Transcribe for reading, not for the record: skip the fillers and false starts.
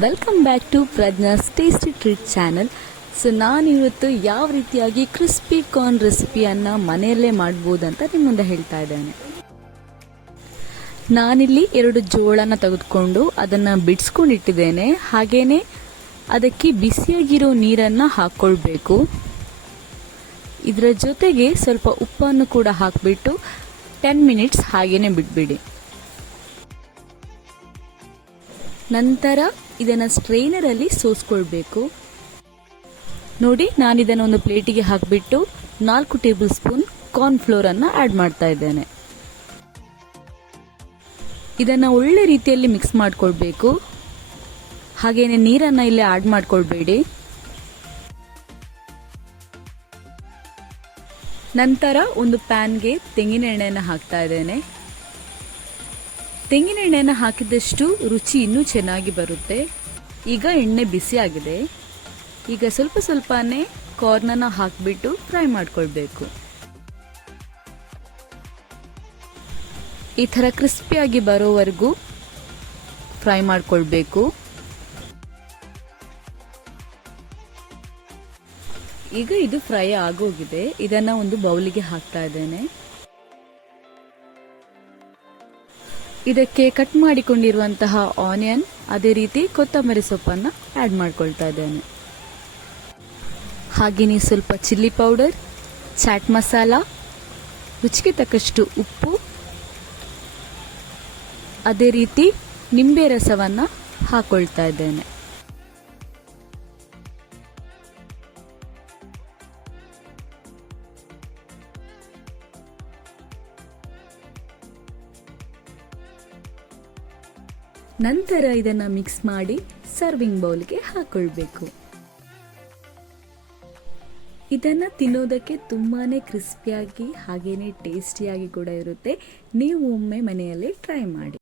Welcome back to Prajna's tasty treat channel. So ನಾನಿವತ್ತು ಯಾವ ರೀತಿಯಾಗಿ ಕ್ರಿಸ್ಪಿ ಕಾರ್ನ್ ರೆಸಿಪಿಯನ್ನು ಮನೆಯಲ್ಲೇ ಮಾಡ್ಬೋದು ಅಂತ ನಿಮ್ಮ ಮುಂದೆ ಹೇಳ್ತಾ ಇದ್ದೇನೆ. ನಾನಿಲ್ಲಿ 2 ಜೋಳನ ತೆಗೆದುಕೊಂಡು ಅದನ್ನು ಬಿಡಿಸ್ಕೊಂಡಿಟ್ಟಿದ್ದೇನೆ. ಹಾಗೇನೆ ಅದಕ್ಕೆ ಬಿಸಿಯಾಗಿರೋ ನೀರನ್ನು ಹಾಕ್ಕೊಳ್ಬೇಕು. ಇದರ ಜೊತೆಗೆ ಸ್ವಲ್ಪ ಉಪ್ಪನ್ನು ಕೂಡ ಹಾಕಿಬಿಟ್ಟು 10 ಮಿನಿಟ್ಸ್ ಹಾಗೇನೆ ಬಿಟ್ಬಿಡಿ. ನಂತರ ಇದನ್ನು ಸ್ಟ್ರೈನರಲ್ಲಿ ಸೋಸ್ಕೊಳ್ಬೇಕು. ನೋಡಿ, ನಾನು ಇದನ್ನು ಒಂದು ಪ್ಲೇಟಿಗೆ ಹಾಕಿಬಿಟ್ಟು 4 ಟೇಬಲ್ ಸ್ಪೂನ್ ಕಾರ್ನ್ ಫ್ಲೋರ್ ಅನ್ನು ಆಡ್ ಮಾಡ್ತಾ ಇದ್ದೇನೆ. ಇದನ್ನು ಒಳ್ಳೆ ರೀತಿಯಲ್ಲಿ ಮಿಕ್ಸ್ ಮಾಡ್ಕೊಳ್ಬೇಕು. ಹಾಗೇನೆ ನೀರನ್ನು ಇಲ್ಲಿ ಆಡ್ ಮಾಡ್ಕೊಳ್ಬೇಡಿ. ನಂತರ ಒಂದು ಪ್ಯಾನ್ಗೆ ತೆಂಗಿನ ಎಣ್ಣೆಯನ್ನು ಹಾಕ್ತಾ ಇದ್ದೇನೆ. ತೆಂಗಿನ ಎಣ್ಣೆಯನ್ನು ಹಾಕಿದಷ್ಟು ರುಚಿ ಇನ್ನೂ ಚೆನ್ನಾಗಿ ಬರುತ್ತೆ. ಈಗ ಎಣ್ಣೆ ಬಿಸಿ ಆಗಿದೆ. ಈಗ ಸ್ವಲ್ಪ ಸ್ವಲ್ಪನೇ ಕಾರ್ನನ್ನು ಹಾಕಿಬಿಟ್ಟು ಫ್ರೈ ಮಾಡ್ಕೊಳ್ಬೇಕು. ಈ ಥರ ಕ್ರಿಸ್ಪಿಯಾಗಿ ಬರೋವರೆಗೂ ಫ್ರೈ ಮಾಡ್ಕೊಳ್ಬೇಕು. ಈಗ ಇದು ಫ್ರೈ ಆಗೋಗಿದೆ. ಇದನ್ನು ಒಂದು ಬೌಲಿಗೆ ಹಾಕ್ತಾ ಇದ್ದೇನೆ. ಇದಕ್ಕೆ ಕಟ್ ಮಾಡಿಕೊಂಡಿರುವಂತಹ ಆನಿಯನ್, ಅದೇ ರೀತಿ ಕೊತ್ತಂಬರಿ ಸೊಪ್ಪನ್ನು ಆಡ್ ಮಾಡ್ಕೊಳ್ತಾ ಇದ್ದೇನೆ. ಹಾಗೆಯೇ ಸ್ವಲ್ಪ ಚಿಲ್ಲಿ ಪೌಡರ್, ಚಾಟ್ ಮಸಾಲ, ರುಚಿಗೆ ತಕ್ಕಷ್ಟು ಉಪ್ಪು, ಅದೇ ರೀತಿ ನಿಂಬೆ ರಸವನ್ನು ಹಾಕೊಳ್ತಾ ಇದ್ದೇನೆ. ನಂತರ ಇದನ್ನು ಮಿಕ್ಸ್ ಮಾಡಿ ಸರ್ವಿಂಗ್ ಬೌಲ್ಗೆ ಹಾಕೊಳ್ಬೇಕು. ಇದನ್ನು ತಿನ್ನೋದಕ್ಕೆ ತುಂಬಾನೇ ಕ್ರಿಸ್ಪಿಯಾಗಿ ಹಾಗೇನೆ ಟೇಸ್ಟಿಯಾಗಿ ಕೂಡ ಇರುತ್ತೆ. ನೀವು ಒಮ್ಮೆ ಮನೆಯಲ್ಲಿ ಟ್ರೈ ಮಾಡಿ.